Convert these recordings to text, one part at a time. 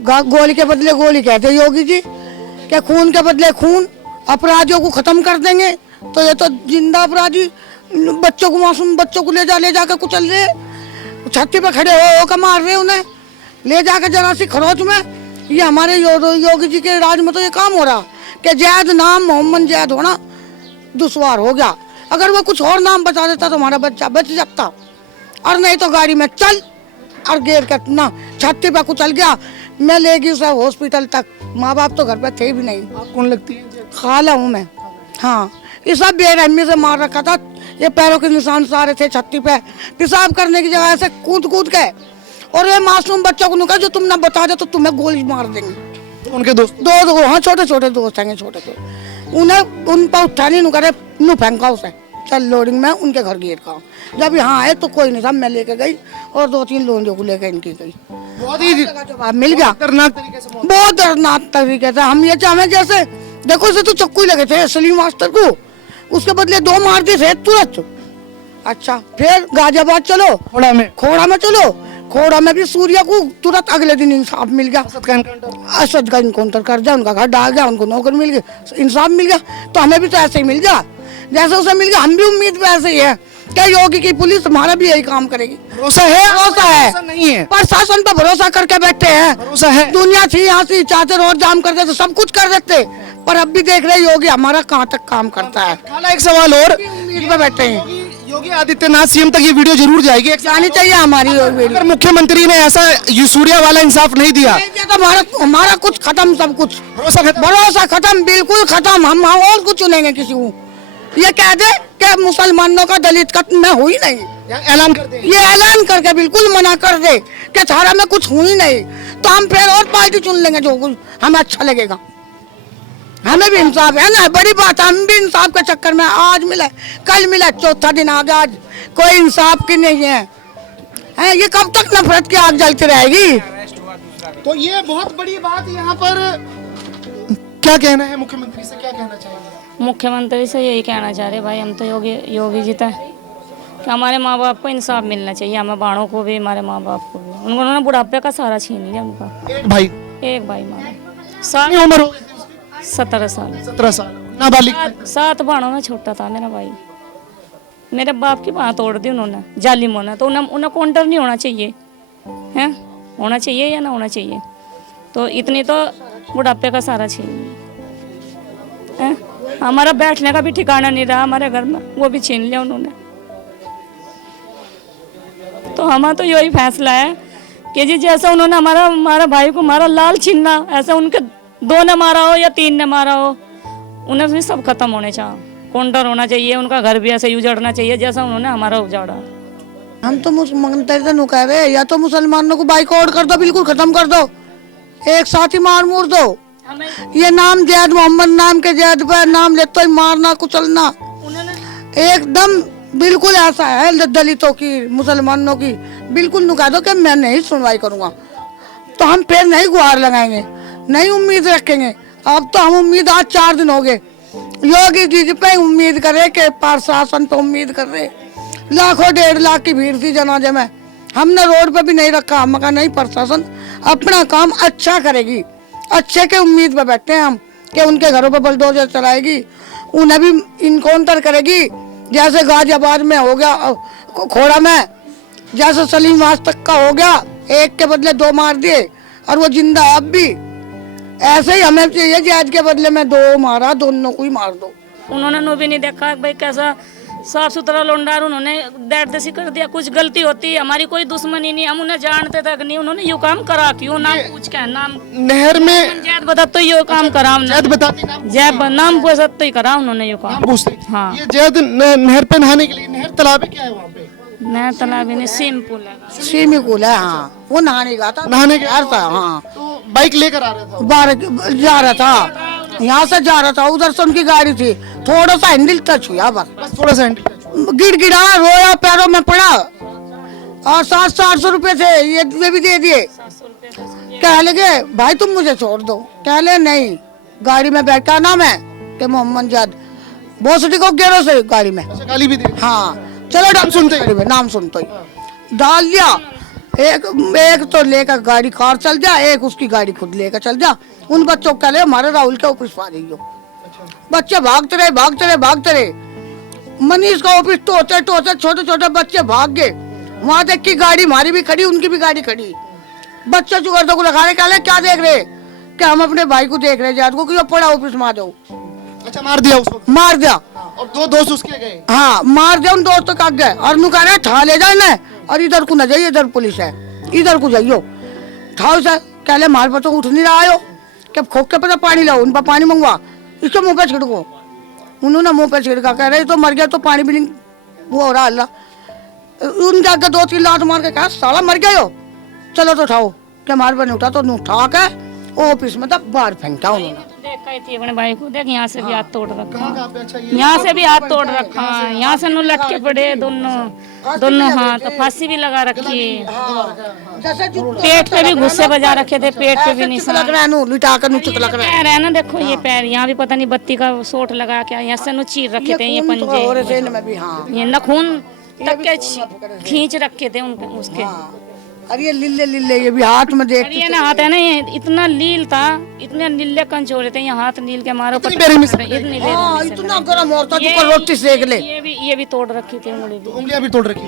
गोली के बदले गोली कहते योगी जी, क्या खून के बदले खून, अपराधियों को खत्म कर देंगे। तो ये तो जिंदा अपराधी बच्चों को, मासूम बच्चों को ले जाकर कुचल रहे, छत्ती पे खड़े हो कर मार रहे उन्हें, ले जाकर जरा सी खरोच में। ये हमारे योगी जी के राज में तो ये काम हो रहा कि जैद नाम मोहम्मद जैद होना दुश्वार हो गया। अगर वो कुछ और नाम बता देता तो हमारा बच्चा बच सकता, और नहीं तो गाड़ी में चल और घेर कर ना छत्ती पे कुचल गया। मैं ले गई उसे हॉस्पिटल तक, माँ बाप तो घर पे थे भी नहीं। आप कौन लगती है? खाला हूँ मैं। हाँ, ये सब बेरहमी से मार रखा था। ये पैरों के निशान सारे थे छत्ती पे, पेशाब करने की जगह ऐसे कूद के, और ये मासूम बच्चों को नुका जो तुम ना बता दो तो तुम्हें गोली मार देंगे। तो उनके दोस्त दो हाँ, छोटे छोटे दोस्त हैं, छोटे छोटे, उन्हें उन पर उठा नहीं नु करे, नु फेंका उसे, चल लोडिंग में उनके घर घेर का। जब यहाँ आए तो कोई नहीं था, मैं लेके गई और 2-3 लोगों को लेकर इनकी गई। बहुत ही जवाब मिल गया, खतरनाक तरीके से मौत। बहुत दर्दनाक तरीके से। हम ये चाहे जैसे देखो इसे तो चक्कू ही लगे थे सलीम मास्टर को, उसके बदले 2 मार दिए थे तुरंत। अच्छा, फिर गाजियाबाद चलो, खोड़ा में चलो, खोड़ा में भी सूर्या को तुरंत अगले दिन इंसाफ मिल गया। असद का इनकाउंटर कर दिया, उनका घर डाल गया, उनको नौकरी मिल गई, इंसाफ मिल गया। तो हमें भी तो ऐसे ही मिल गया जैसे उसे मिल गया। हम भी उम्मीद पे ऐसे ही है क्या योगी की पुलिस हमारा भी यही काम करेगी। भरोसा है? भरोसा है, नहीं है। प्रशासन पर भरोसा करके बैठे हैं। भरोसा है? दुनिया थी यहाँ से चाहते रोड जाम कर देते, सब कुछ कर देते, पर अब भी देख रहे योगी हमारा कहाँ तक काम करता है। खाला, एक सवाल और, उम्मीद पे बैठे हैं। योगी आदित्यनाथ सीएम तक ये वीडियो जरूर जाएगी, जानी चाहिए हमारी अगर मुख्यमंत्री ने ऐसा सूर्या वाला इंसाफ नहीं दिया तो हमारा कुछ खत्म, सब कुछ भरोसा खत्म, बिल्कुल खत्म। हम और कुछ चुनेंगे किसी को। ये कह दे कि मुसलमानों का दलित का मैं हुई नहीं, ऐलान कर दे, ये ऐलान करके बिल्कुल मना कर दे कि थारा में कुछ हुई नहीं, तो हम फिर और पार्टी चुन लेंगे जो कुछ हमें अच्छा लगेगा। हमें भी इंसाफ है ना, बड़ी बात। हम भी इंसाफ के चक्कर में आज मिला, कल मिला, चौथा दिन आ गया, आज कोई इंसाफ की नहीं है। ये कब तक नफरत की आग जलती रहेगी। तो ये बहुत बड़ी बात। यहाँ पर क्या कहना है मुख्यमंत्री से, क्या कहना चाहिए? मुख्यमंत्री से यही कहना चाह रहे भाई, हम तो योगी जी था कि हमारे माँ बाप को इंसाफ मिलना चाहिए, हमें बाणों को भी, हमारे माँ बाप को भी। उन्होंने बुढ़ापे का सहारा छीन लिया उनका। एक भाई मारा, सारी उम्र हो 17 साल, 17 साल, नाबालिग। 7 बाणों में छोटा था मेरा भाई। मेरे बाप की बाँह तोड़ दी उन्होंने, जालिम होना। तो उन्हें काउंटर नहीं होना चाहिए, है होना चाहिए या ना होना चाहिए। तो इतनी तो बुढ़ापे का सहारा छीन लिया। हमारा बैठने का भी ठिकाना नहीं रहा हमारे घर में, वो भी छीन लिया उन्होंने। तो हमारा तो यही फैसला है कि जी जैसा उन्होंने हमारा भाई को मारा, लाल छीनना, ऐसा उनके 2 ने मारा हो या 3 ने मारा हो, उन्हें भी सब खत्म होने चाहिए, काउंटर होना चाहिए। उनका घर भी ऐसे ही उजाड़ना चाहिए जैसा उन्होंने हमारा उजाड़ा। हम तो मुसलमान कह रहे, या तो मुसलमानों को बाइकआउट कर दो, बिल्कुल खत्म कर दो, एक साथ ही मार मूर दो। ये नाम जैद, मोहम्मद नाम के जैद पर नाम लेते ही मारना कुचलना एकदम बिल्कुल ऐसा है। दलितों की, मुसलमानों की बिल्कुल नुका दो कि मैं नहीं सुनवाई करूंगा, तो हम फिर नहीं गुहार लगाएंगे, नहीं उम्मीद रखेंगे। अब तो हम उम्मीद, आज 4 दिन हो गए योगी जी पे उम्मीद करे कि प्रशासन पे उम्मीद कर रहे। लाखों 1.5 लाख की भीड़ थी जनाजे में, हमने रोड पे भी नहीं रखा। हम कहा नहीं, प्रशासन अपना काम अच्छा करेगी, अच्छे के उम्मीद पे बैठे हैं हम कि उनके घरों पे बुलडोजर चलाएगी, उन्हें भी इनकाउंटर करेगी जैसे गाजियाबाद में हो गया, खोड़ा में जैसे सलीम मास्टर का हो गया, एक के बदले 2 मार दिए और वो जिंदा है अब भी। ऐसे ही हमें चाहिए कि आज के बदले में 2 मारा, दोनों को ही मार दो। उन्होंने नो भी नहीं देखा भाई कैसा साफ सुथरा लोंडार, उन्होंने दैरदेसी कर दिया। कुछ गलती होती, हमारी कोई दुश्मनी नहीं, हम उन्हें जानते तक नहीं, उन्होंने यू काम करा क्यों, नाम पूछ के, नाम नहर में जैद बता तो यो काम करा, जैद नाम पूछ तो ही करा उन्होंने यो काम। हाँ, ये जैद नहर पे नहाने के लिए, नहर तालाब क्या है वहाँ पे? नहर तालाब नहीं, स्विमिंग पूल है। स्विमिंग पूल है, हाँ, वो नहाने गया था, नहाने गया था। हाँ, तो बाइक लेकर आ रहा था, जा रहा था, यहाँ से जा रहा था, उधर से उनकी गाड़ी थी, थोड़ा सा हैंडल टच हुआ, बस थोड़ा सा हैंडल, गिड़गिड़ा, रोया, पैरों में पड़ा, और 700-800 रुपए थे, ये भी दे दिए। कह लगे भाई तुम मुझे छोड़ दो, कह ले नहीं, गाड़ी में बैठा नाम है कि मोहम्मद जैद, बोसटी को गिरो से गाड़ी में, गाली भी दी। हाँ, चलो नाम सुनते ही डाल दिया। एक एक तो लेकर गाड़ी कार चल जा, एक उसकी गाड़ी खुद लेकर चल जा। उन बच्चों को कह ले हमारे राहुल के ऑफिस पा रही हो। बच्चे भागते रहे भागते रहे भागते रहे। मनीष का ऑफिस टोचे टोचे छोटे छोटे बच्चे भाग गए। वहां तक की गाड़ी हमारी भी खड़ी, उनकी भी गाड़ी खड़ी। बच्चे चुगर्दों को लगा रहे, क्या देख रहे कि हम अपने भाई को देख रहे जात को कि पड़ा ऑफिस में आ जाओ। अच्छा, मार दिया उसको? मार दिया। और 2 दोस्त उसके गए? हाँ, मार दिया। उन दोस्तों का गए और नु कह रहे ठा ले जाए ना, और इधर को न जाइए, इधर पुलिस है, इधर को जाइयो। ठाओ सर कह ले मार बच्चों को उठ नहीं रहा हो, क्या खोख के पता पानी लाओ, उन पर पानी मंगवा, इसको मुंह पे छिड़को। उन्होंने मुंह पे छिड़का, कह रहे तो मर गया तो पानी भी नहीं वो हो रहा। अल्लाह उन जाकर 2-3 लात मार के कहा साला मर गए हो, चलो तो उठाओ। क्या मार पर नहीं उठा तो उठा के ऑफिस में तब बाहर फेंका उन्होंने। देख गई थी अपने भाई को, देख यहाँ से भी हाथ तोड़ रखा, कहाँ पे? अच्छा, ये यहाँ से भी हाथ तोड़ रखा, यहाँ से नु लटके पड़े दोनों हाथ, फांसी भी लगा रखी है, पेट पे भी घुस्से बजा रखे थे, पेट पे भी निशान लग रहा है नु लिटा कर नु लग रहा है। पैर है ना, देखो ये पैर, यहाँ भी पता नहीं बत्ती का सोट लगा के यहाँ से नु चीर रखे थे, ये पंजे, और ऐसे में भी हाँ ये नखून तक के खींच रखे थे उनके उसके। अरे ये लिल्ले लिल्ले ये भी हाथ में देख। अरे ये ना हाथ है ना, ये इतना लील था, इतने लीले कंच हो रहे थे, ये हाथ नील के मारो इतनी बेरहमी से इतना गर्म होता तो रोटी सेक ले। ये भी तोड़ रखी थी उंगली भी, उंगलियां भी तोड़ रखी?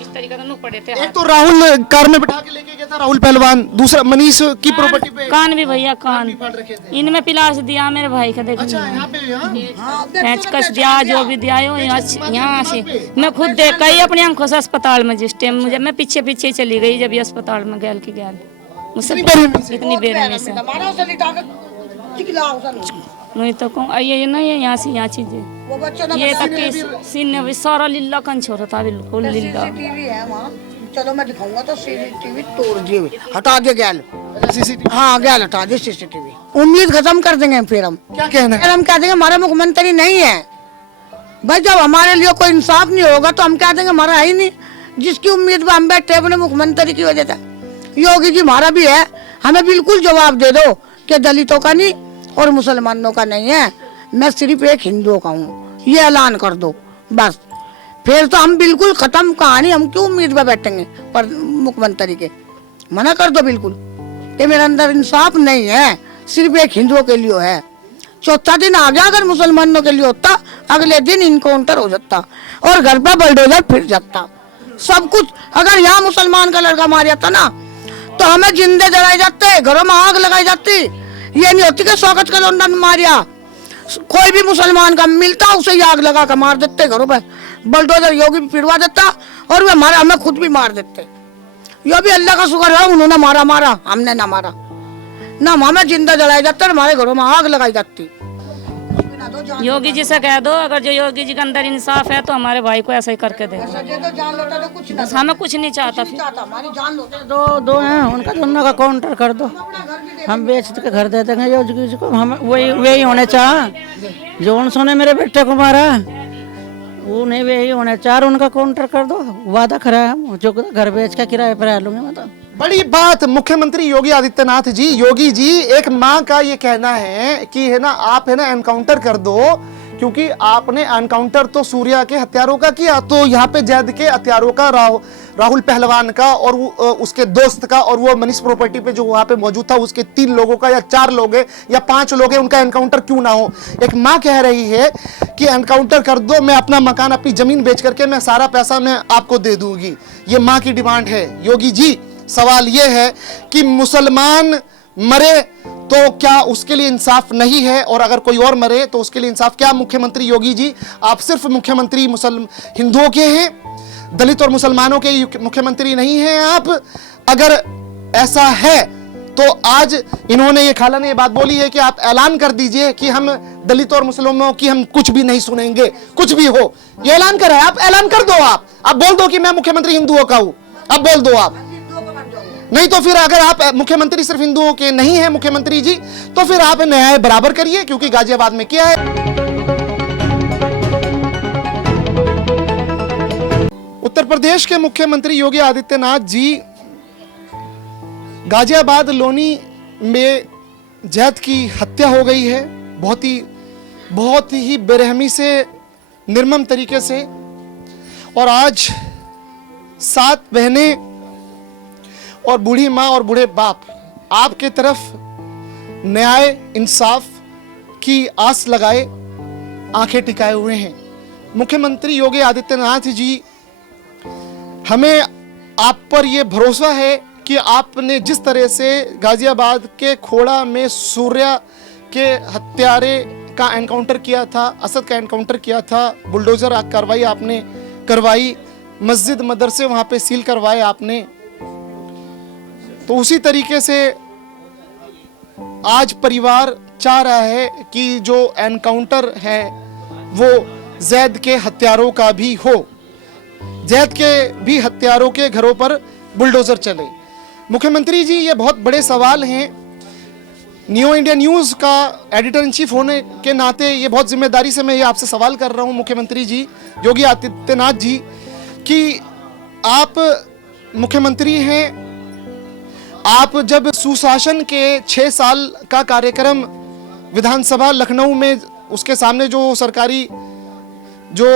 इस तरीके से नु पड़े थे। एक तो राहुल कार में बिठा के लेके गया था, राहुल पहलवान, दूसरा मनीष की प्रॉपर्टी पे कान भी भैया, कान फाड़ रखे थे। इनमें पिलास दिया मेरे भाई का, देखो अच्छा, यहाँ पे? यहाँ पेचकस दिया, जो भी दिया हो यहाँ से मैं खुद देख गई अपनी आंखों से अस्पताल में। जिस टाइम मुझे, मैं पीछे पीछे चली गई जब ये अस्पताल में गैल की गैल, मुझसे इतनी बेरहमी से। नहीं तो कहूँ ये ना, ये यहाँ से यहाँ चीजें, ये तक के सीने भी सारा लीला कंच हो रहा था, बिल्कुल लीला। टीवी है वहाँ, चलो मैं दिखाऊंगा तो सीसीटीवी तोड़ दिए, हटा दिए गैल। सीसीटीवी? हाँ गैल हटा दिए सीसीटीवी। उम्मीद खत्म कर देंगे फिर हम। क्या कहना है? फिर हम कह देंगे हमारा मुख्यमंत्री नहीं है भाई। जब हमारे लिए कोई इंसाफ नहीं होगा तो हम कह देंगे हमारा है ही नहीं। जिसकी उम्मीद पर हम बैठे अपने मुख्यमंत्री की वजह से, योगी जी हमारा भी है, हमें बिल्कुल जवाब दे दो कि दलितों का नहीं और मुसलमानों का नहीं है, मैं सिर्फ एक हिंदुओं का हूँ, ये ऐलान कर दो बस। फिर तो हम बिल्कुल खत्म कहानी। हम क्यों उम्मीद पे बैठेंगे पर मुख्यमंत्री के? मना कर दो बिल्कुल कि मेरे अंदर इंसाफ नहीं है, सिर्फ एक हिंदुओं के लिए है। चौथा दिन आ गया, अगर मुसलमानों के लिए होता अगले दिन इनकाउंटर हो जाता और घर पे बुलडोजर फिर जाता सब कुछ। अगर यहाँ मुसलमान का लड़का मार जाता ना तो हमें जिंदे जलाए जाते, घरों में आग लगाई जाती। ये नहीं होती कि स्वागत का लौंडा मारिया, कोई भी मुसलमान का मिलता उसे ही आग लगा कर मार देते घरों पे, बुलडोजर योगी भी फिरवा देता और वे हमें खुद भी मार देते। यो भी अल्लाह का शुक्र है, उन्होंने मारा, हमने ना मारा ना, हमें जिंदा जलाया जाता, हमारे घरों में आग लगाई जाती। योगी जी से कह दो, अगर जो योगी जी के अंदर इंसाफ है तो हमारे भाई को ऐसा ही करके दे दो, बस हमें कुछ नहीं चाहता। फिर दो हैं, उनका दोनों का काउंटर कर दो, हम बेच के घर दे देंगे योगी जी को। हम वही होने चाह जो उन्होंने मेरे बेटे को मारा, वो नहीं वही होने चाह, उनका काउंटर कर दो। वादा करा है जो घर बेच के किराए पर आ लूंगे मैं तो। बड़ी बात मुख्यमंत्री योगी आदित्यनाथ जी, योगी जी, एक माँ का ये कहना है कि है ना, आप है ना एनकाउंटर कर दो, क्योंकि आपने एनकाउंटर तो सूर्या के हत्यारों का किया, तो यहाँ पे जैद के हत्यारों का, राहुल पहलवान का और उसके दोस्त का और वो मनीष प्रॉपर्टी पे जो वहां पे मौजूद था उसके 3 लोगों का या 4 लोग है या 5 लोग है, उनका एनकाउंटर क्यों ना हो। एक माँ कह रही है कि एनकाउंटर कर दो, मैं अपना मकान, अपनी जमीन बेच करके मैं सारा पैसा मैं आपको दे दूंगी। ये माँ की डिमांड है। योगी जी, सवाल ये है कि मुसलमान मरे तो क्या उसके लिए इंसाफ नहीं है, और अगर कोई और मरे तो उसके लिए इंसाफ? क्या मुख्यमंत्री योगी जी आप सिर्फ मुख्यमंत्री हिंदुओं के हैं, दलित और मुसलमानों के मुख्यमंत्री नहीं हैं आप? अगर ऐसा है तो आज इन्होंने, ये खाला ने ये बात बोली है कि आप ऐलान कर दीजिए कि हम दलित और मुसलमानों की हम कुछ भी नहीं सुनेंगे, कुछ भी हो, ये ऐलान करें। आप ऐलान कर दो, आप बोल दो कि मैं मुख्यमंत्री हिंदुओं का हूं, अब बोल दो आप। नहीं तो फिर अगर आप मुख्यमंत्री सिर्फ हिंदुओं के नहीं है मुख्यमंत्री जी, तो फिर आप न्याय बराबर करिए, क्योंकि गाजियाबाद में क्या है। उत्तर प्रदेश के मुख्यमंत्री योगी आदित्यनाथ जी गाजियाबाद लोनी में जैद की हत्या हो गई है, बहुत ही बेरहमी से, निर्मम तरीके से, और आज 7 बहनें और बूढ़ी माँ और बूढ़े बाप आपके तरफ न्याय इंसाफ की आस लगाए आंखें टिकाए हुए हैं। मुख्यमंत्री योगी आदित्यनाथ जी, हमें आप पर यह भरोसा है कि आपने जिस तरह से गाजियाबाद के खोड़ा में सूर्या के हत्यारे का एनकाउंटर किया था, असद का एनकाउंटर किया था, बुलडोजर कार्रवाई आपने करवाई, मस्जिद मदरसे वहां पे सील करवाए आपने, तो उसी तरीके से आज परिवार चाह रहा है कि जो एनकाउंटर है वो जैद के हत्यारों का भी हो, जैद के भी हत्यारों के घरों पर बुलडोजर चले। मुख्यमंत्री जी, ये बहुत बड़े सवाल हैं। न्यू इंडिया न्यूज़ का एडिटर इन चीफ होने के नाते ये बहुत जिम्मेदारी से मैं ये आपसे सवाल कर रहा हूँ मुख्यमंत्री जी योगी आदित्यनाथ जी, कि आप मुख्यमंत्री हैं, आप जब सुशासन के 6 साल का कार्यक्रम विधानसभा लखनऊ में उसके सामने जो सरकारी जो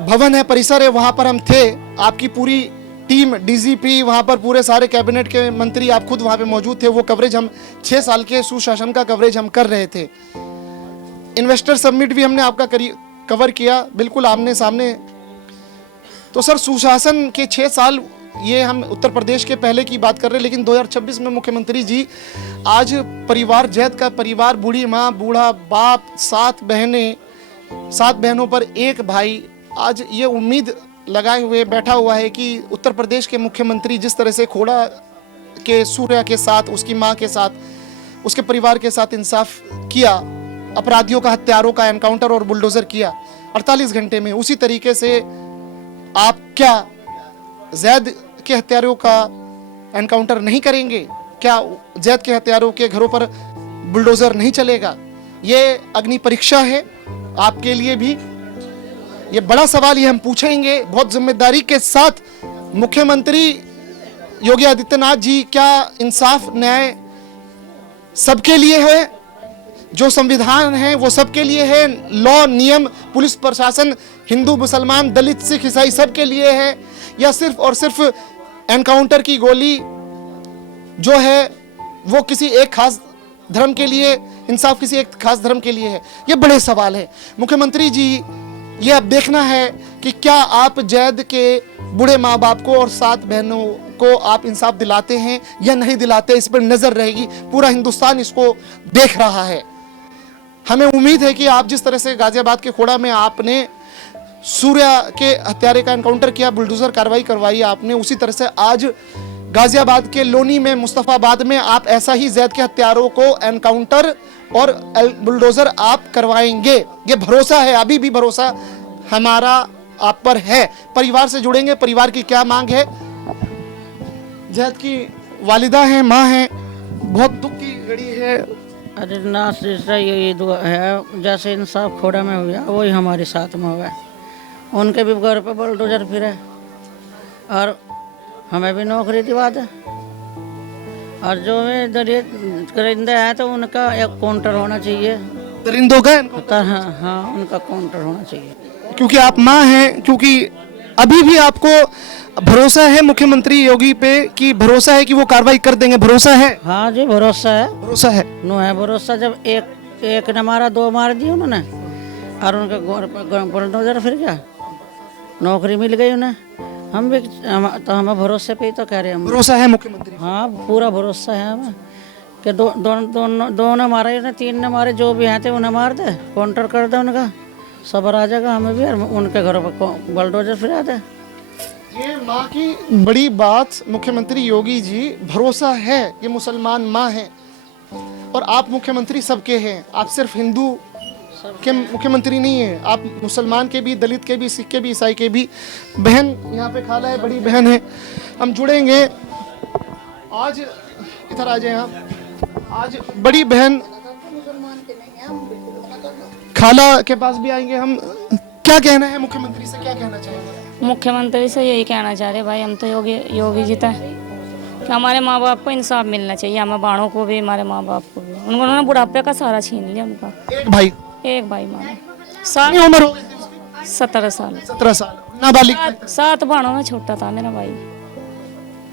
भवन है, परिसर है, वहां पर हम थे, आपकी पूरी टीम, डीजीपी, वहां पर पूरे सारे कैबिनेट के मंत्री, आप खुद वहां पे मौजूद थे। वो कवरेज हम 6 साल के सुशासन का कवरेज हम कर रहे थे। इन्वेस्टर समिट भी हमने आपका कवर किया, बिल्कुल आमने सामने। तो सर, सुशासन के 6 साल, ये हम उत्तर प्रदेश के पहले की बात कर रहे हैं, लेकिन 2026 में मुख्यमंत्री जी आज परिवार, जैद का परिवार, बूढ़ी माँ, बूढ़ा बाप, 7 बहनें, 7 बहनों पर एक भाई, आज ये उम्मीद लगाए हुए बैठा हुआ है कि उत्तर प्रदेश के मुख्यमंत्री जिस तरह से खोड़ा के सूर्या के साथ, उसकी मां के साथ, उसके परिवार के साथ इंसाफ किया, अपराधियों का, हत्यारों का एनकाउंटर और बुलडोजर किया 48 घंटे में, उसी तरीके से आप क्या जैद के हत्यारों का एनकाउंटर नहीं करेंगे? क्या जैद के हत्यारों के घरों पर बुलडोजर नहीं चलेगा? ये अग्नि परीक्षा है आपके लिए भी। ये बड़ा सवाल, ये हम पूछेंगे बहुत जिम्मेदारी के साथ। मुख्यमंत्री योगी आदित्यनाथ जी, क्या इंसाफ न्याय सबके लिए है? जो संविधान है वो सबके लिए है? लॉ, नियम, पुलिस प्रशासन, हिंदू, मुसलमान, दलित, सिख, ईसाई सबके लिए है? या सिर्फ और सिर्फ एनकाउंटर की गोली जो है वो किसी एक खास धर्म के लिए, इंसाफ किसी एक खास धर्म के लिए है? ये बड़े सवाल है मुख्यमंत्री जी। ये अब देखना है कि क्या आप जैद के बूढ़े माँ बाप को और 7 बहनों को आप इंसाफ दिलाते हैं या नहीं दिलाते। इस पर नजर रहेगी, पूरा हिंदुस्तान इसको देख रहा है। हमें उम्मीद है कि आप जिस तरह से गाजियाबाद के खोड़ा में आपने सूर्या के हत्यारे का एनकाउंटर किया, बुलडोजर कार्रवाई करवाई आपने, उसी तरह से आज गाजियाबाद के लोनी में, मुस्तफाबाद में आप ऐसा ही जैद के हत्यारों को एनकाउंटर और बुलडोजर आप करवाएंगे। ये भरोसा है, अभी भी भरोसा हमारा आप पर है। परिवार से जुड़ेंगे, परिवार की क्या मांग है? जैद की वालिदा है, माँ है, बहुत दुख की घड़ी है। अरे ना सिस्टर, ये दुआ है जैसे इंसाफ खोड़ा में हुआ वही हमारे साथ में हुआ। उनके भी घर पे बुलडोजर फिरे और हमें भी नौकरी दिवा दे, और जो भी दरिंदे हैं तो उनका एक काउंटर होना चाहिए। दरिंदों का हाँ, उनका काउंटर होना चाहिए। क्योंकि आप माँ हैं, क्योंकि अभी भी आपको भरोसा है मुख्यमंत्री योगी पे, कि भरोसा है कि वो कार्रवाई कर देंगे, भरोसा है? हाँ जी, भरोसा है, भरोसा है। नो है भरोसा। जब एक ने मारा, 2 मार दिए उन्होंने, और उनके घर पर बुलडोजर फिर गया, नौकरी मिल गई उन्हें। हम भी तो हमें भरोसे पे ही तो कह रहे हैं हम। भरोसा है मुख्यमंत्री? हाँ, पूरा भरोसा है हमें कि दो ने मारे, उन्हें 3 ने मारे, जो भी हैं थे उन्हें मार दे, काउंटर कर दे उनका, सबर आ जाएगा हमें भी, और उनके घरों पर बुलडोजर फिरा दे। ये माँ की बड़ी बात मुख्यमंत्री योगी जी, भरोसा है। ये मुसलमान माँ है और आप मुख्यमंत्री सबके हैं। आप सिर्फ हिंदू के मुख्यमंत्री नहीं है, आप मुसलमान के भी, दलित के भी, सिख के भी, ईसाई के भी। बहन यहाँ पे खाला है, बड़ी बहन है, हम जुड़ेंगे। आज इधर आ जाए आप। आज बड़ी बहन खाला के पास भी आएंगे हम। क्या कहना है मुख्यमंत्री से, क्या कहना चाहेंगे? मुख्यमंत्री से यही कहना चाह रहे भाई, हम तो योगी जी था कि हमारे माँ बाप को इंसाफ मिलना चाहिए, हमें बाणों को भी, हमारे माँ बाप को भी। उन्होंने बुढ़ापे का सहारा छीन लिया उनका। एक भाई मानो, उम्र हो गई 17 साल। 17 साल नाबालिग। 7 बाणों में छोटा था मेरा भाई।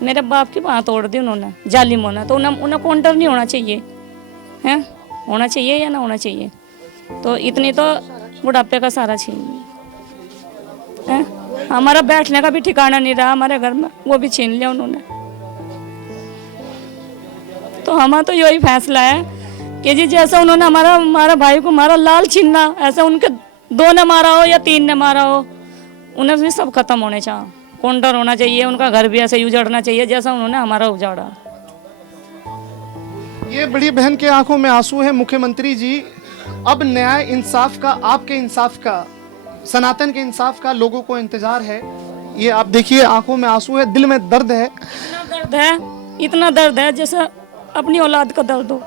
मेरे बाप की बात तोड़ दी उन्होंने, जालिम होना। तो उन्हें काउंटर नहीं होना चाहिए, हैं? होना चाहिए या ना होना चाहिए? तो इतनी तो बुढ़ापे का सारा छीन लिया, हैं? हमारा बैठने का भी ठिकाना नहीं रहा हमारे घर में, वो भी छीन लिया उन्होंने। तो हमारा तो यही फैसला है कि जी जैसा उन्होंने हमारा भाई को मारा लाल छीनना, ऐसा उनके 2 ने मारा हो या 3 ने मारा हो, उन्हें भी सब खत्म होने चाहिए, काउंटर होना चाहिए, उनका घर भी ऐसे ही उजाड़ना चाहिए जैसा उन्होंने हमारा उजाड़ा। ये बड़ी बहन के आंखों में आंसू है। मुख्यमंत्री जी, अब न्याय इंसाफ का, आपके इंसाफ का, सनातन के इंसाफ का लोगों को इंतजार है। ये आप देखिए, आंखों में आंसू है, दिल में दर्द है। इतना दर्द है जैसे अपनी औलाद का दर्द हो,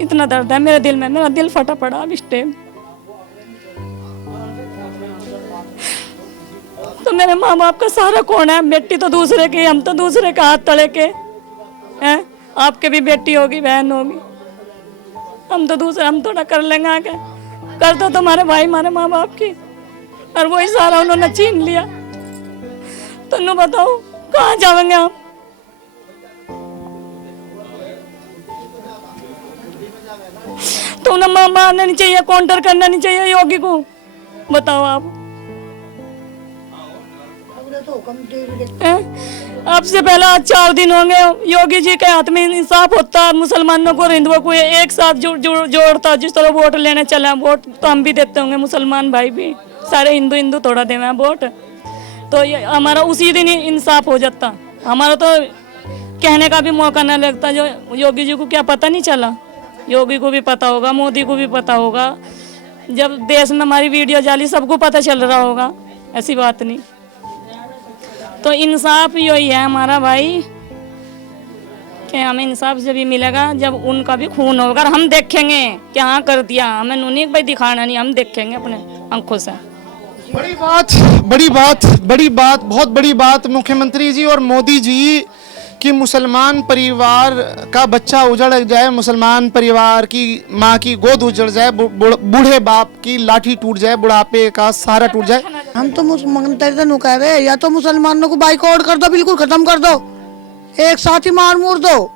इतना दर्द है मेरे दिल में। मेरा दिल फटा पड़ा अब इस टाइम। तो मेरे माँ बाप का सहारा कौन है? बेटी तो दूसरे की, हम तो दूसरे का हाथ तले के हैं। आपके भी बेटी होगी, बहन होगी, हम तो दूसरे, हम थोड़ा कर लेंगे आगे। कर दो तुम्हारे भाई हमारे माँ बाप की, और वही सारा उन्होंने छीन लिया। तो नु बताओ कहाँ जाएंगे हम? तो उन्हें मारना नहीं चाहिए, काउंटर करना नहीं चाहिए योगी को? बताओ आप। आपसे पहले आज 4 दिन होंगे, योगी जी के हाथ में इंसाफ होता, मुसलमानों को और हिंदुओं को एक साथ जोड़ता। जिस तरह वोट लेने चले, वोट तो हम भी देते होंगे, मुसलमान भाई भी, सारे हिंदू थोड़ा देवे वोट। तो ये हमारा उसी दिन ही इंसाफ हो जाता। हमारा तो कहने का भी मौका न लगता। जो योगी जी को क्या पता नहीं चला? योगी को भी पता होगा, मोदी को भी पता होगा। जब देश में हमारी वीडियो जाली, सबको पता चल रहा होगा, ऐसी बात नहीं। तो इंसाफ यही है हमारा भाई, कि हमें इंसाफ जब भी मिलेगा जब उनका भी खून होगा। हम देखेंगे क्या कर दिया, हमें नूनी भाई दिखाना नहीं, हम देखेंगे अपने आंखों से। बड़ी बात, बड़ी बात, बड़ी बात, बहुत बड़ी बात मुख्यमंत्री जी और मोदी जी, कि मुसलमान परिवार का बच्चा उजड़ जाए, मुसलमान परिवार की माँ की गोद उजड़ जाए, बूढ़े बाप की लाठी टूट जाए, बुढ़ापे का सहारा टूट जाए। हम तो मुसलमान कह रहे हैं, या तो मुसलमानों को बाइकआउट कर दो, बिल्कुल खत्म कर दो, एक साथ ही मार मूर दो।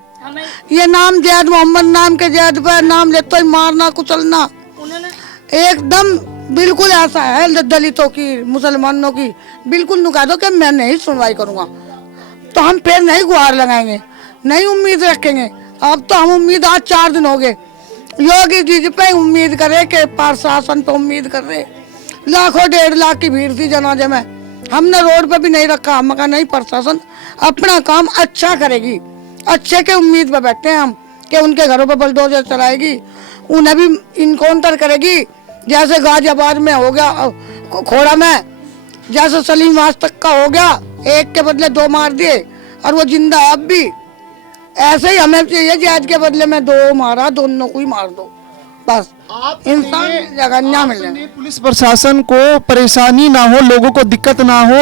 ये नाम जैद मोहम्मद नाम के जैद पर नाम लेते ही मारना कुचलना एकदम बिल्कुल ऐसा है दलितों की, मुसलमानों की। बिल्कुल नुका दो कि मैं नहीं सुनवाई करूंगा, तो हम फिर नहीं गुहार लगाएंगे, नहीं उम्मीद रखेंगे। अब तो हम उम्मीद, आज 4 दिन हो गए योगी जी पे उम्मीद करे कि प्रशासन पे उम्मीद कर रहे। लाखों 1.5 लाख की भीड़ थी जनाजे में, हमने रोड पे भी नहीं रखा। हम कहा नहीं, प्रशासन अपना काम अच्छा करेगी, अच्छे के उम्मीद पे बैठे हैं हम कि उनके घरों पे बुलडोजर चलाएगी, उन्हें भी इनकाउंटर करेगी। जैसे गाजियाबाद में हो गया, खोड़ा में जैसे सलीम वास्तक का हो गया, एक के बदले 2 मार दिए और वो जिंदा है अब भी। ऐसे ही हमें चाहिए, जैद के बदले में 2 मारा, दोनों को ही मार दो बस। इंसान जगन्या मिले। पुलिस प्रशासन को परेशानी ना हो, लोगों को दिक्कत ना हो,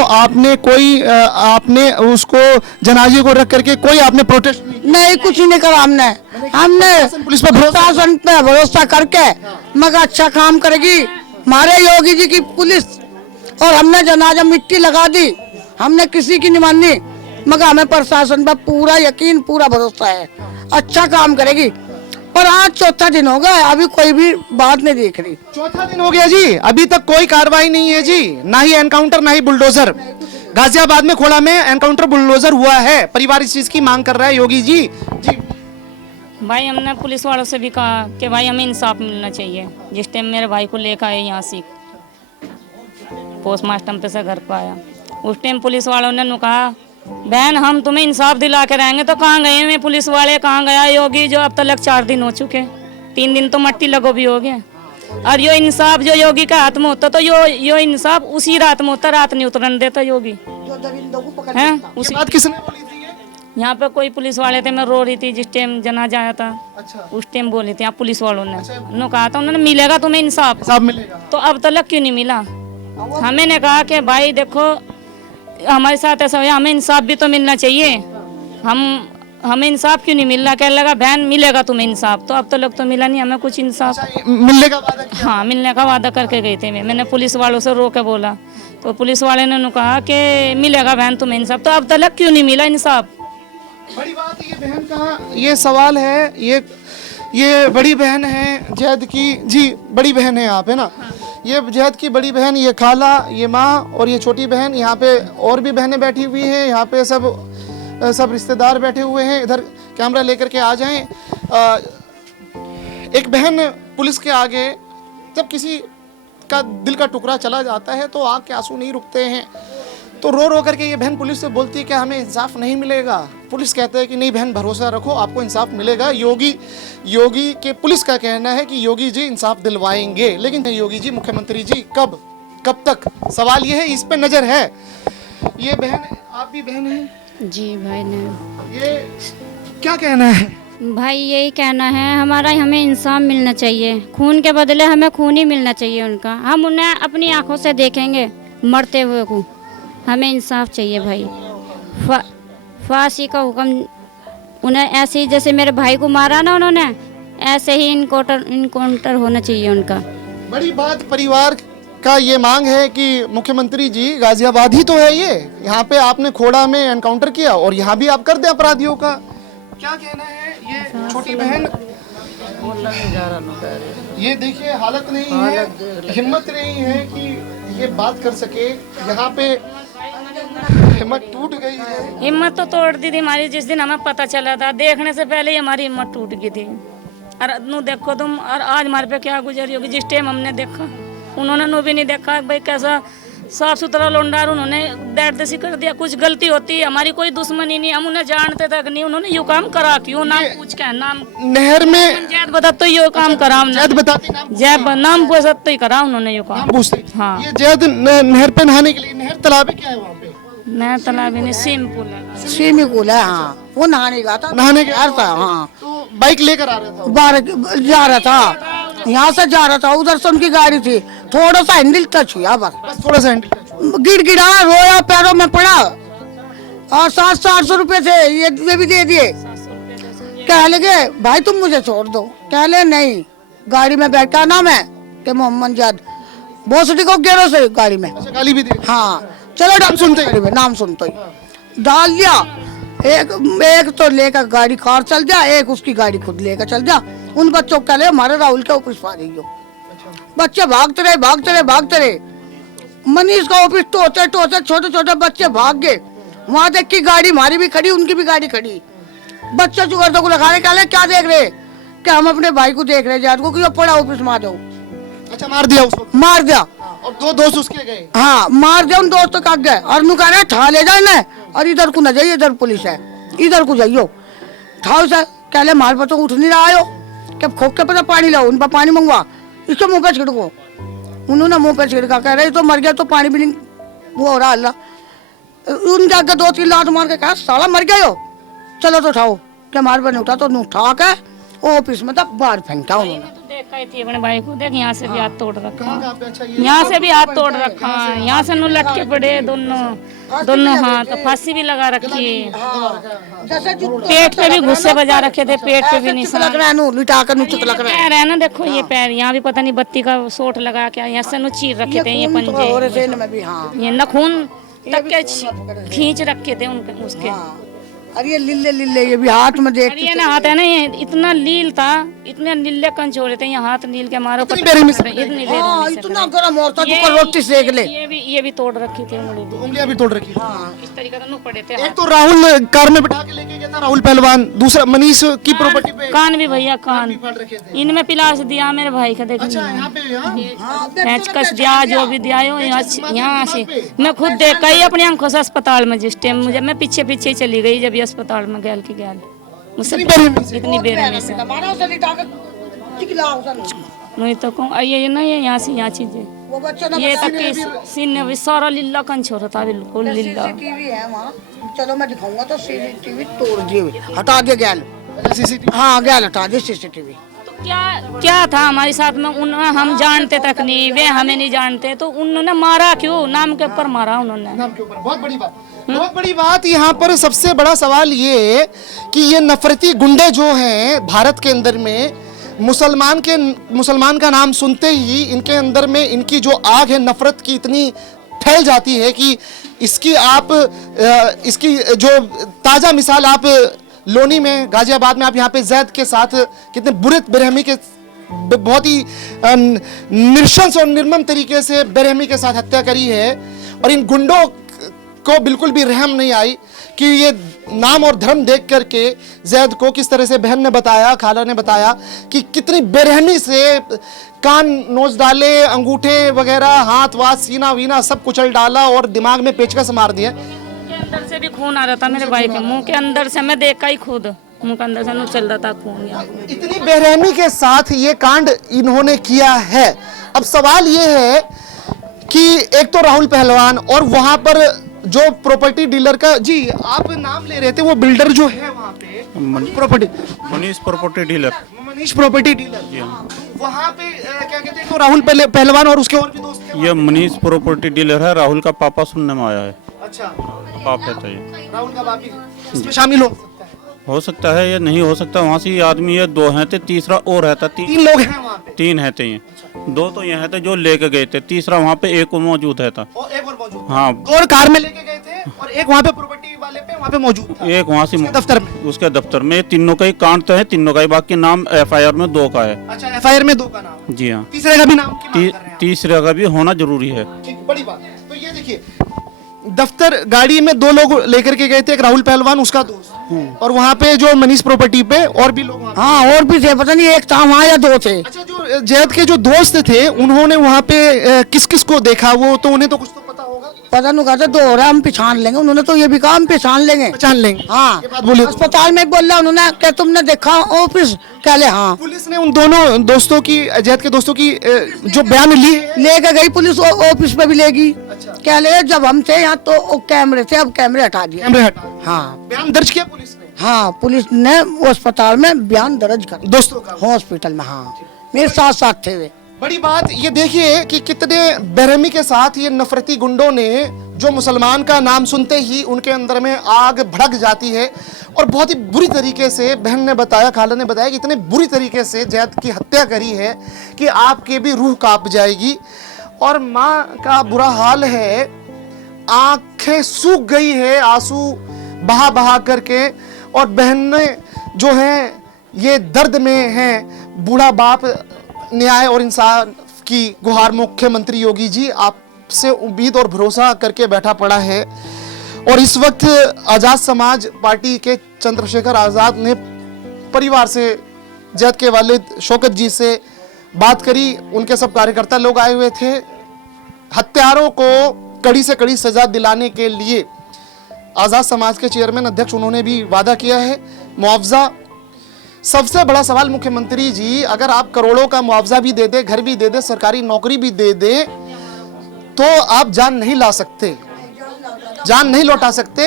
आपने उसको जनाजे को रख करके कोई आपने प्रोटेस्ट नहीं, कुछ नहीं करा हमने पुलिस पर प्रशासन पे भरोसा करके, मगर अच्छा काम करेगी हमारे योगी जी की पुलिस। और हमने जनाजा मिट्टी लगा दी, हमने किसी की नहीं मानी, मगर हमें प्रशासन पर पूरा यकीन, पूरा भरोसा है, अच्छा काम करेगी। पर आज 4था दिन हो गया, अभी कोई भी बात नहीं देख रही। 4था दिन हो गया जी, अभी तक कोई कार्रवाई नहीं है जी, ना ही एनकाउंटर ना ही बुलडोजर। गाजियाबाद में, खोड़ा में एनकाउंटर बुलडोजर हुआ है, परिवार इस चीज की मांग कर रहा है। योगी जी भाई, हमने पुलिस वालों से भी कहा कि भाई हमें इंसाफ मिलना चाहिए। जिस टाइम मेरे भाई को लेकर आए यहाँ से पोस्टमास्टम पे से घर पर आया, उस टाइम पुलिस वालों ने कहा बहन हम तुम्हें इंसाफ दिला के रहेंगे। तो कहाँ गए हैं पुलिस वाले, कहाँ गया योगी जो अब तक 4 दिन हो चुके, 3 दिन तो मट्टी लगो भी हो गया। और यो इंसाफ जो योगी का हाथ में होता तो यो इंसाफ उसी रात में होता, रात नहीं उतरने देता योगी है। उसी बात किसने बोली थी? यहाँ पे कोई पुलिस वाले थे, मैं रो रही थी जिस टाइम जनाजा आया था। अच्छा। उस टाइम बोली थी आप पुलिस वालों ने, उन्होंने कहा था उन्होंने मिलेगा तुम्हें इंसाफ मिलेगा। तो अब तक क्यों नहीं मिला? हमें ने कहा कि भाई देखो हमारे साथ ऐसा हुआ, हमें इंसाफ भी तो मिलना चाहिए। हम हमें इंसाफ क्यों नहीं मिल रहा? कहने लगा बहन मिलेगा तुम्हें इंसाफ, तो अब तो लोग तो मिला नहीं हमें कुछ इंसाफ। मिलने का वादा किया? हाँ मिलने का वादा करके गए थे। मैंने पुलिस वालों से रो के बोला, तो पुलिस वाले ने कहा कि मिलेगा बहन तुम्हें इंसाफ, तो अब तक क्यों नहीं मिला इंसाफ? बड़ी बात ये बहन का ये सवाल है। ये बड़ी बहन है जैद की जी, बड़ी बहन है आप, है ना? ये जैद की बड़ी बहन, ये खाला, ये माँ और ये छोटी बहन। यहाँ पे और भी बहनें बैठी हुई हैं, यहाँ पे सब रिश्तेदार बैठे हुए हैं। इधर कैमरा लेकर के आ जाएं। एक बहन पुलिस के आगे, जब किसी का दिल का टुकड़ा चला जाता है तो आँख के आंसू नहीं रुकते हैं, तो रो रो करके ये बहन पुलिस से बोलती है कि हमें इंसाफ नहीं मिलेगा। पुलिस कहते हैं कि नहीं बहन भरोसा रखो, आपको इंसाफ मिलेगा। योगी के पुलिस का कहना है कि योगी जी इंसाफ दिलवाएंगे, लेकिन योगी जी, मुख्यमंत्री जी कब तक? सवाल ये है, इस पे नजर है। ये बहन, आप भी बहन हैं? जी भाई ने, ये क्या कहना है? भाई यही कहना है हमारा, हमें इंसाफ मिलना चाहिए। खून के बदले हमें खून ही मिलना चाहिए उनका। हम उन्हें अपनी आंखों से देखेंगे मरते हुए को। हमें इंसाफ चाहिए भाई। फांसी का हुक्म उन्हें ऐसे ही जैसे मेरे भाई को मारा ना उन्होंने, ऐसे ही इनकाउंटर होना चाहिए उनका। बड़ी बात परिवार का ये मांग है कि मुख्यमंत्री जी, गाजियाबाद ही तो है ये, यहाँ पे आपने खोड़ा में एनकाउंटर किया और यहाँ भी आप कर दे अपराधियों का। क्या कहना है? ये छोटी बहन, ये देखिए हालत नहीं है, हिम्मत नहीं है कि ये बात कर सके। यहाँ पे हिम्मत टूट गई है। हिम्मत तो तोड़ दी थी हमारी जिस दिन हमें पता चला था। देखने से पहले ही हमारी हिम्मत टूट गई थी। और नू देखो तुम, और आज हमारे पे क्या गुजरी होगी। जिस टाइम हमने देखा, उन्होंने नू भी नहीं देखा भाई कैसा साफ सुथरा लोंडार उन्होंने दर्दसी कर दिया। कुछ गलती होती है, हमारी कोई दुश्मनी नहीं, हम उन्हें जानते तक नहीं, उन्होंने यो काम करा क्यों? नाम पूछ के, नाम नहर में जैद बता तो यो काम करा हमने। जैद बताती नाम, जैद नाम पूछ तो ही करा उन्होंने यो काम। पूछते। हाँ। ये जैद नहर पे नहाने के लिए, नहर तालाब है क्या है वहाँ पे? नहर तालाब नहीं, स्विमिंग पूल है। स्विमिंग पूल है, हाँ। वो नहाने गया था, नहाने गया था, हाँ। तो बाइक लेकर आ रहा था, बाहर जा रहा था, यहाँ से जा रहा था, उधर से उनकी गाड़ी थी, थोड़ा सा हैंडल टच हुआ, बस थोड़ा सा हैंडल, गिड़गिड़ा, रोया, पैरों में पड़ा। और 700 रुपए थे, ये भी दे दिए। कह लगे भाई तुम मुझे छोड़ दो, कह ले नहीं। गाड़ी में बैठ, क्या नाम है कि मोहम्मद जैद, बोसडी को गेरो से गाड़ी में। गाली भी दी। हाँ चलो, नाम सुनते ही, नाम सुनते ही डाल दिया। एक तो लेकर गाड़ी कार चल जा, एक उसकी गाड़ी खुद लेकर चल जा। उन बच्चों को कह हमारे राहुल के ऑफिस पा रही हो। बच्चे भागते रहे। मनीष का ऑफिस टोचे छोटे छोटे बच्चे भाग गए। वहां तक की गाड़ी हमारी भी खड़ी, उनकी भी गाड़ी खड़ी। बच्चे चुगरदो को लगा रहे, क्या देख रहे? क्या हम अपने भाई को देख रहे जात को, कि पड़ा ऑफिस में आ जाओ। अच्छा, मार दिया उसको? मार दिया। और 2 दोस्त उसके गए? हाँ, मार दिया, उन दोस्तों का गए। और नु कह रहे ठा ले जाए ना, और इधर को न जाइए, इधर पुलिस है, इधर को जाइयो। ठाओ सर, कह ले मार पर तो उठ नहीं रहा हो, क्या खोक के पता पानी लाओ, उन पर पानी मंगवा, इसको मुंह पे छिड़को। उन्होंने मुंह पे छिड़का, कह रहे तो मर गया, तो पानी भी नहीं वो हो रहा। अल्लाह, उनके आगे 2-3 लात मार के कहा साला मर गया हो, चलो तो उठाओ। क्या मार पर नहीं उठा, तो उठा के ऑफिस में तब बाहर फेंका उन्होंने। देखा ही थी अपने भाई को, देख यहाँ से भी हाथ तोड़ रखा, अच्छा, यहाँ से भी हाथ तोड़ रखा, यहाँ से नु लटके पड़े दोनों हाथ, फांसी भी लगा रखी है। पेट पे भी घुस्से बजा रखे थे, पेट पे भी निशान पैर है ना, देखो ये पैर, यहाँ भी पता नहीं बत्ती का सोट लगा के यहाँ से नु चीर रखे थे, ये पंजे, ये नखून तक के खींच रखे थे उनके उसके। अरे ये लिल्ले ये भी हाथ में देख, ये ना हाथ है ना, ये इतना लील था, इतने नीले कंचोड़े थे, ये हाथ नील के मारो इतनी इतना गर्म होता तो रोटी सेक ले। ये भी तोड़ रखी थी उंगलियां भी तोड़ रखी। इस तरीके से पड़े थे। एक तो राहुल कार में बिठा के लेके गया था, राहुल पहलवान, दूसरा मनीष की प्रॉपर्टी पे कान भी भैया, कान इनमें पिलास दिया मेरे भाई का, देखो पेचकस दिया, जो भी दिया यहाँ से मैं खुद देखा ही अपनी आंखों से अस्पताल में। जिस टाइम मुझे, मैं पीछे पीछे चली गई जब अस्पताल में गैल की गैल, मुझसे इतनी बेरहमी से नहीं तो कहूँ ये ना, ये यहाँ से यहाँ चीजें, ये तक के सीने भी सारा लीला कंच हो रहा था, बिल्कुल लीला। सीसीटीवी है वहाँ, चलो मैं दिखाऊंगा। तो सीसीटीवी तोड़ दिए, हटा दिया गैल। हाँ गैल हटा दिया सीसीटीवी। तो क्या क्या था हमारे साथ में, उन हम जानते तक नहीं, वे हमें नहीं जानते, तो उन्होंने मारा क्यों? नाम के ऊपर मारा उन्होंने। नाम के ऊपर बहुत बड़ी बात, बहुत बड़ी बात। यहाँ पर सबसे बड़ा सवाल ये है कि ये नफरती गुंडे जो हैं भारत के अंदर में, मुसलमान का नाम सुनते ही इनके अंदर में इनकी जो आग है नफरत की इतनी फैल जाती है कि इसकी जो ताजा मिसाल आप लोनी में, गाजियाबाद में, आप यहाँ पे जैद के साथ कितने बुरे बेरहमी के, बहुत ही नृशंस और निर्मम तरीके से बेरहमी के साथ हत्या करी है। और इन गुंडों को बिल्कुल भी रहम नहीं आई कि ये नाम और धर्म देख करके जैद को किस तरह से बहन ने बताया, खाला ने बताया कि कितनी बेरहमी से कान नोच डाले, अंगूठे वगैरह, हाथ वाथ, सीना वीना सब कुचल डाला और दिमाग में पेचकस मार दिया। के अंदर से भी खून आ रहा था मेरे भाई के मुंह के अंदर से, मैं देखा ही खुद, मुंह के अंदर से न चल रहा था खून। इतनी बेरहमी के साथ ये कांड इन्होंने किया है। अब सवाल ये है कि एक तो राहुल पहलवान और वहां पर जो प्रॉपर्टी डीलर का, जी आप नाम ले रहे थे, वो बिल्डर जो है वहां पे property, Manish property dealer, Manish property dealer, वहां पे क्या कहते हैं, तो राहुल पहलवान और उसके और भी दोस्त थे। ये मनीष प्रॉपर्टी डीलर है, राहुल का पापा सुनने में आया है। अच्छा, पाप है चाहिए, राहुल का बाप ही इसमें शामिल हो सकता है। या नहीं हो सकता। वहाँ से ये आदमी ये 2 हैं थे, तीसरा और है था, 3 लोग हैं वहां पे, 3 है थे। 2 तो ये थे जो लेके गए थे, तीसरा वहाँ पे एक और मौजूद है था। और एक और मौजूद, हाँ, 2 कार में लेके गए थे और एक वहां पे प्रॉपर्टी वाले पे वहां पे मौजूद था, एक वहाँ से दफ्तर में, उसके दफ्तर में। तीनों का ही कांड तो है, तीनों का ही, बाकी नाम FIR में 2 का है। अच्छा, FIR में 2 का नाम, जी हाँ। तीसरे का भी नाम की मांग कर रहे हैं। तीसरे का भी होना जरूरी है। ठीक, बड़ी बात। तो ये देखिए, दफ्तर गाड़ी में 2 लोग लेकर के गए थे, एक राहुल पहलवान उसका दोस्त, और वहाँ पे जो मनीष प्रॉपर्टी पे और भी लोग वहाँ पे। हाँ और भी थे, पता नहीं एक था वहाँ या 2 थे। अच्छा, जो जैद के जो दोस्त थे उन्होंने वहाँ पे किस किस को देखा, वो तो उन्हें तो कुछ तो पता होगा। पता नहीं कहते 2 हो रहा, हम पहचान लेंगे। उन्होंने तो ये भी कहा हम पहचान लेंगे। पहचान लेंगे, हाँ, ये बात बोली। अस्पताल में बोल रहा उन्होंने, क्या तुमने देखा ऑफिस? कह ले हाँ। पुलिस ने उन दोनों दोस्तों की, जैद के दोस्तों की जो बयान ली है, लेके गई पुलिस, ऑफिस पे भी लेगी। क्या ले, जब हम थे यहाँ तो कैमरे थे, अब कैमरे हटा दिए। कैमरे हटा, हाँ, बयान दर्ज किया पुलिस ने। हाँ, पुलिस ने अस्पताल में बयान दर्ज कर दोस्तों का हॉस्पिटल में। हाँ, मेरे साथ साथ थे वे। बड़ी बात ये देखिए कि कितने बेरहमी के साथ ये नफरती गुंडों ने, जो मुसलमान का नाम सुनते ही उनके अंदर में आग भड़क जाती है, और बहुत ही बुरी तरीके से, बहन ने बताया, खाला ने बताया कि इतने बुरी तरीके से जैद की हत्या करी है कि आपके भी रूह कांप जाएगी। और माँ का बुरा हाल है, आंखें सूख गई है आंसू बहा बहा करके, और बहनें जो हैं ये दर्द में हैं। बूढ़ा बाप न्याय और इंसाफ की गुहार मुख्यमंत्री योगी जी आपसे उम्मीद और भरोसा करके बैठा पड़ा है। और इस वक्त आज़ाद समाज पार्टी के चंद्रशेखर आज़ाद ने परिवार से, जैद के वालिद शौकत जी से बात करी। उनके सब कार्यकर्ता लोग आए हुए थे। हत्यारों को कड़ी से कड़ी सजा दिलाने के लिए आज़ाद समाज के चेयरमैन अध्यक्ष उन्होंने भी वादा किया है। मुआवजा, सबसे बड़ा सवाल मुख्यमंत्री जी, अगर आप करोड़ों का मुआवजा भी दे दे, घर भी दे दे, सरकारी नौकरी भी दे दे, तो आप जान नहीं ला सकते, जान नहीं लौटा सकते।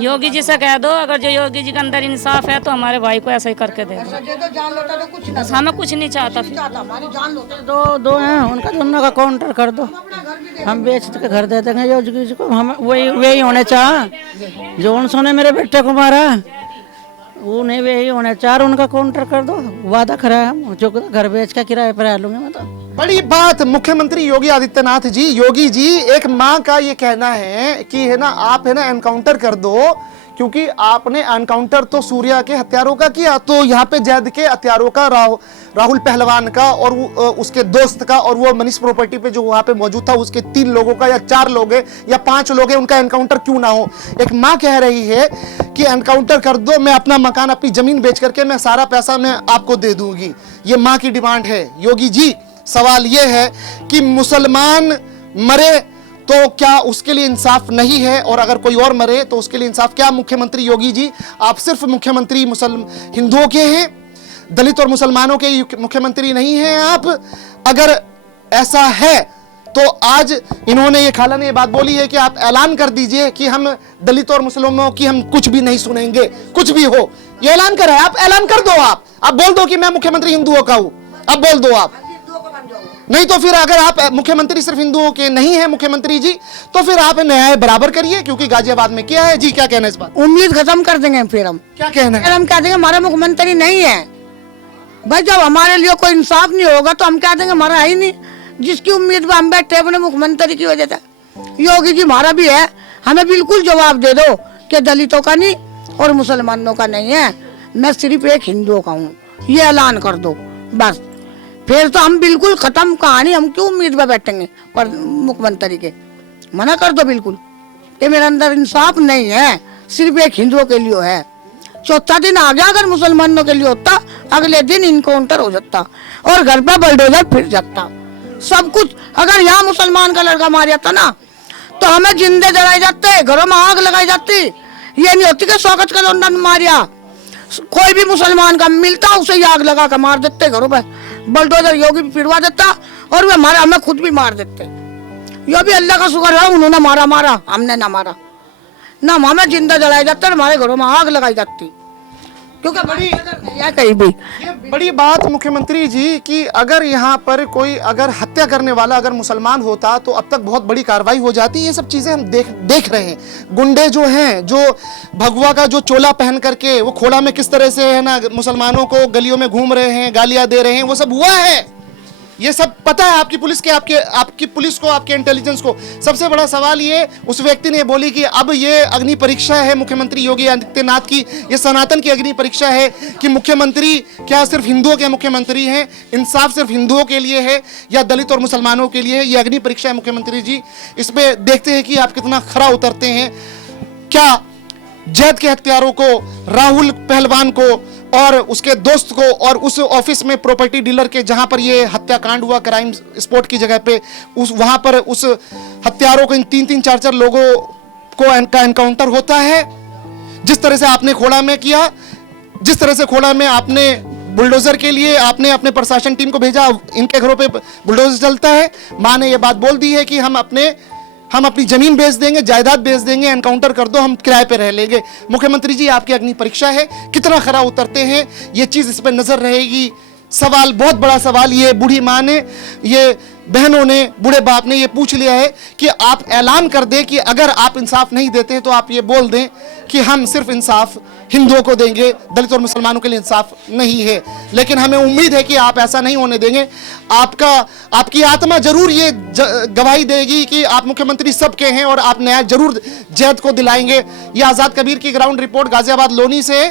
योगी जी से कह दो, अगर जो योगी जी के अंदर इंसाफ है तो हमारे भाई को ऐसा ही करके दे दो। बस हमें कुछ नहीं चाहता फिर। 2 हैं, उनका दोनों का काउंटर कर दो, हम बेच के घर दे देंगे योगी जी को। हम वही होने चाह, जो उन्होंने मेरे बेटे को मारा, वो नहीं वही होने चाह, उनका काउंटर कर दो। वादा करा है हम, जो घर बेच के किराए पर आ लूंगे मैं तो। बड़ी बात, मुख्यमंत्री योगी आदित्यनाथ जी, योगी जी, एक माँ का ये कहना है कि है ना, आप है ना एनकाउंटर कर दो, क्योंकि आपने एनकाउंटर तो सूर्या के हत्यारों का किया, तो यहाँ पे जैद के हत्यारों का, राहुल पहलवान का और उसके दोस्त का, और वो मनीष प्रॉपर्टी पे जो वहाँ पे मौजूद था उसके 3 लोगों का, या 4 लोग हैं या 5 लोग हैं, उनका एनकाउंटर क्यों ना हो। एक माँ कह रही है कि एनकाउंटर कर दो, मैं अपना मकान, अपनी जमीन बेच करके मैं सारा पैसा मैं आपको दे दूंगी। ये माँ की डिमांड है। योगी जी, सवाल ये है कि मुसलमान मरे तो क्या उसके लिए इंसाफ नहीं है, और अगर कोई और मरे तो उसके लिए इंसाफ? क्या मुख्यमंत्री योगी जी, आप सिर्फ मुख्यमंत्री हिंदुओं के हैं, दलित और मुसलमानों के मुख्यमंत्री नहीं हैं आप? अगर ऐसा है तो आज इन्होंने, ये खाला ने ये बात बोली है कि आप ऐलान कर दीजिए कि हम दलित और मुसलमानों की हम कुछ भी नहीं सुनेंगे, कुछ भी हो, ये ऐलान कर रहे हैं, आप ऐलान कर दो, आप बोल दो कि मैं मुख्यमंत्री हिंदुओं का हूं, अब बोल दो आप। नहीं तो फिर अगर आप मुख्यमंत्री सिर्फ हिंदुओं के नहीं है मुख्यमंत्री जी, तो फिर आप न्याय बराबर करिए, क्योंकि गाजियाबाद में क्या है जी, क्या कहना है इस बात? उम्मीद खत्म कर देंगे फिर हम। क्या कहना है? फिर हम कह देंगे हमारा मुख्यमंत्री नहीं है भाई। जब हमारे लिए कोई इंसाफ नहीं होगा तो हम कह देंगे हमारा है ही नहीं। जिसकी उम्मीद पर हम बैठे अपने मुख्यमंत्री की वजह से। योगी जी हमारा भी है, हमें बिल्कुल जवाब दे दो कि दलितों का नहीं और मुसलमानों का नहीं है, मैं सिर्फ एक हिंदुओं का हूँ, ये ऐलान कर दो बस। फिर तो हम बिल्कुल खत्म कहानी, हम क्यों उम्मीद पर बैठेंगे पर मुख्यमंत्री के। मना कर दो बिल्कुल कि मेरे अंदर इंसाफ नहीं है, सिर्फ एक हिंदुओं के लिए है। चौथा दिन आ गया, अगर मुसलमानों के लिए होता अगले दिन इनकाउंटर हो जाता और घर पे बुलडोजर फिर जाता सब कुछ। अगर यहाँ मुसलमान का लड़का मार जाता ना तो हमें जिंदे जलाए जाते, घरों में आग लगाई जाती। ये नहीं होती कि स्वागत का लोंडा मारिया, कोई भी मुसलमान का मिलता उसे ही आग लगा कर मार देते घरों पे, बुलडोजर योगी भी फिरवा देता और वे हमारे हमें खुद भी मार देते। यो भी अल्लाह का शुक्र है, उन्होंने मारा हमने ना मारा ना, हमें जिंदा जलाया जाता है, हमारे घरों में आग लगाई जाती, क्योंकि बड़ी कहीं भी। ये बड़ी बात मुख्यमंत्री जी कि अगर यहाँ पर कोई अगर हत्या करने वाला अगर मुसलमान होता तो अब तक बहुत बड़ी कार्रवाई हो जाती। ये सब चीजें हम देख रहे हैं। गुंडे जो हैं, जो भगवा का जो चोला पहन करके वो खोड़ा में किस तरह से है ना मुसलमानों को गलियों में घूम रहे हैं, गालियां दे रहे हैं, वो सब हुआ है। ये सब पता है आपकी पुलिस के, आपकी पुलिस को, आपके इंटेलिजेंस को। सबसे बड़ा सवाल ये उस व्यक्ति ने बोली कि अब ये अग्नि परीक्षा है मुख्यमंत्री योगी आदित्यनाथ की, ये सनातन की अग्नि परीक्षा है कि मुख्यमंत्री क्या सिर्फ हिंदुओं के मुख्यमंत्री हैं, इंसाफ सिर्फ हिंदुओं के लिए है या दलित और मुसलमानों के लिए है। ये अग्नि परीक्षा है मुख्यमंत्री जी, इसमें देखते हैं कि आप कितना खरा उतरते हैं। क्या जैद के हत्यारों को, राहुल पहलवान को और उसके दोस्त को और उस ऑफिस में प्रॉपर्टी डीलर के जहां पर ये हत्याकांड हुआ क्राइम स्पॉट की जगह पे, उस वहां पर उस हत्यारों को, इन 3-3 4-4 लोगों को एनकाउंटर होता है। जिस तरह से आपने खोड़ा में किया, जिस तरह से खोड़ा में आपने बुलडोजर के लिए आपने अपने प्रशासन टीम को भेजा, इनके घरों पे बुलडोजर चलता है। मां ने ये बात बोल दी है कि हम अपनी जमीन बेच देंगे, जायदाद बेच देंगे, एनकाउंटर कर दो, हम किराए पे रह लेंगे। मुख्यमंत्री जी आपकी अग्नि परीक्षा है, कितना खरा उतरते हैं ये चीज इस पर नजर रहेगी। सवाल, बहुत बड़ा सवाल, ये बूढ़ी माँ ने, ये बहनों ने, बूढ़े बाप ने ये पूछ लिया है कि आप ऐलान कर दें कि अगर आप इंसाफ नहीं देते हैं तो आप ये बोल दें कि हम सिर्फ इंसाफ हिंदुओं को देंगे, दलित और मुसलमानों के लिए इंसाफ नहीं है। लेकिन हमें उम्मीद है कि आप ऐसा नहीं होने देंगे। आपकी आत्मा जरूर ये गवाही देगी कि आप मुख्यमंत्री सबके हैं और आप न्याय जरूर जैद को दिलाएंगे। ये आजाद कबीर की ग्राउंड रिपोर्ट गाजियाबाद लोनी से।